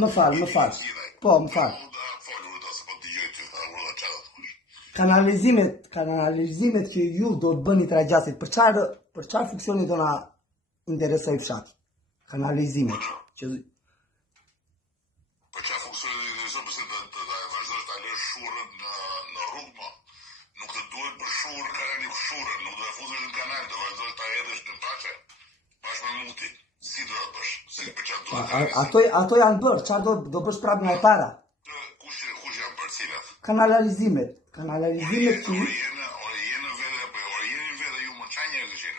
Më fal. Po, më fal. Kanalizimet që ju do të bëni tragjasit, për çfarë funksioni do na interesoj fshati? Kanalizimet që për çfarë funksioni do interesoj, pse të vazhdosh ta lësh shurrën në rrugë, nuk të duhet për shurrë kanali shurrën, nuk do të futesh në kanal, do vazhdosh ta hedhësh në paçe bashkë me mutin. Si do ta bësh? Se për çfarë duhet? Ato janë bërë, çfarë do bësh prapë nga e para? Kush janë bërë cilat? Kanalizimet që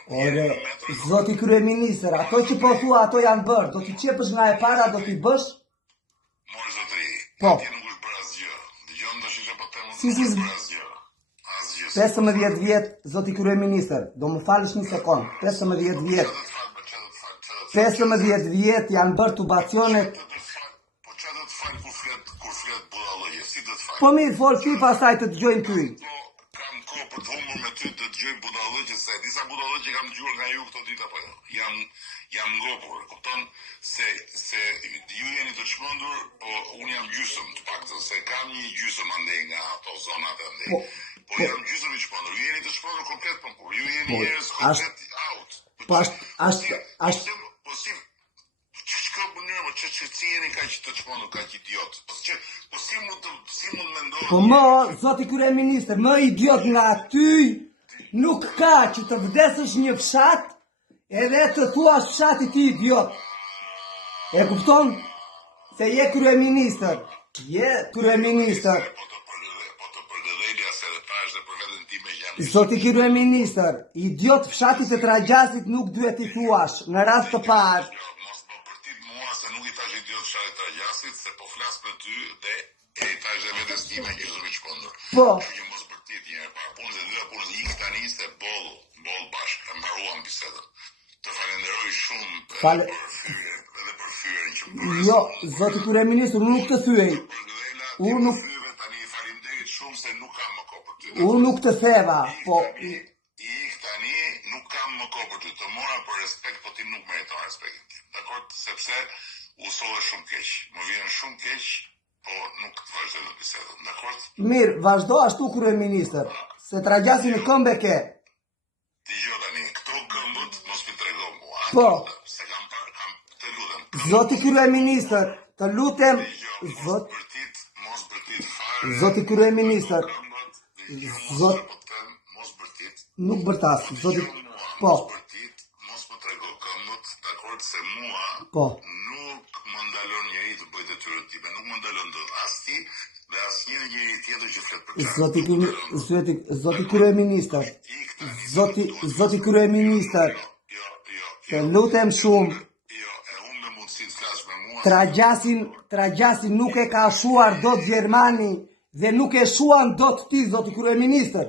Ore, zoti kryeministër, ato që po thua ato janë bërë, do t'i qepësh nga e para, do t'i bësh? More zotri, po. Atje nuk është bërë asgjë. Dëgjon tash që po them, si. Nuk është bërë asgjë. 15 vjet, zoti kryeministër, do më falësh një sekond. 15 vjet. 15 vjet janë bërë tubacionet. Po çfarë do të fal kur flet budallëje? Si do të fal? Po mirë, fol ti pastaj të dëgjojmë ty. Kam kohë për të humbur me ty të dëgjoj budallëqe, se disa budallëqe kam dëgjuar nga ju këto ditë apo jo. Jam ngopur, kupton se ju jeni të çmendur, po unë jam gjysmë të paktën, se kam një gjysmë andej nga ato zonat andej. Po jam gjysmë i çmendur. Ju jeni të çmendur komplet, po ju jeni njerëz komplet out. Po si çka bënë, që si jeni kaq të çmendur, kaq idiot. Po si mund mendoni? Po zoti kryeministër, më idiot nga ty nuk ka që të vdesësh një fshat edhe të thuash fshati ti idiot. E kupton? Se je kryeministër. Zoti kryeministër, idiot fshatit të Tragjasit nuk duhet i thuash në rast të parë. Mos më përtit mua se nuk i tash idiot fshatit të Tragjasit, se po flas me ty dhe e i tash dhe vetes time gjysmë i çmendur. Po. Që mos përtit një herë para punës dhe dyja punës ik tani se boll bashkë, mbaruam bisedën. Të falenderoj shumë për fyerjen që bëre. Jo, zoti kryeministër, unë nuk të thyej. Unë nuk shumë se nuk kam më kohë për ty. Unë nuk të theva, po ik tani nuk kam më kohë për ty. Të mora për respekt, po ti nuk meriton respektin tim. Dakor? Sepse u solle shumë keq. Më vjen shumë keq, po nuk të vazhdoj në bisedën. Dakor? Mirë, vazhdo ashtu kryeministër, se Tragjasi në këmbë ke. Dëgjoj tani, këto këmbët mos mi trego mua. Po. Se kam të lutem. Zoti kryeministër, të lutem, Zoti kryeministër, nuk bërtas, zoti, po. Mos më trego këmbët, dakor, se mua nuk më ndalon njeri të bëj detyrën time, nuk më ndalon dot as ti dhe as njëri tjetër që flet për çfarë. Zoti kryeministër, zoti kryeministër, të lutem shumë. Tragjasin nuk e ka shuar dot Gjermani dhe nuk e shuan dot ti, zoti kryeministër.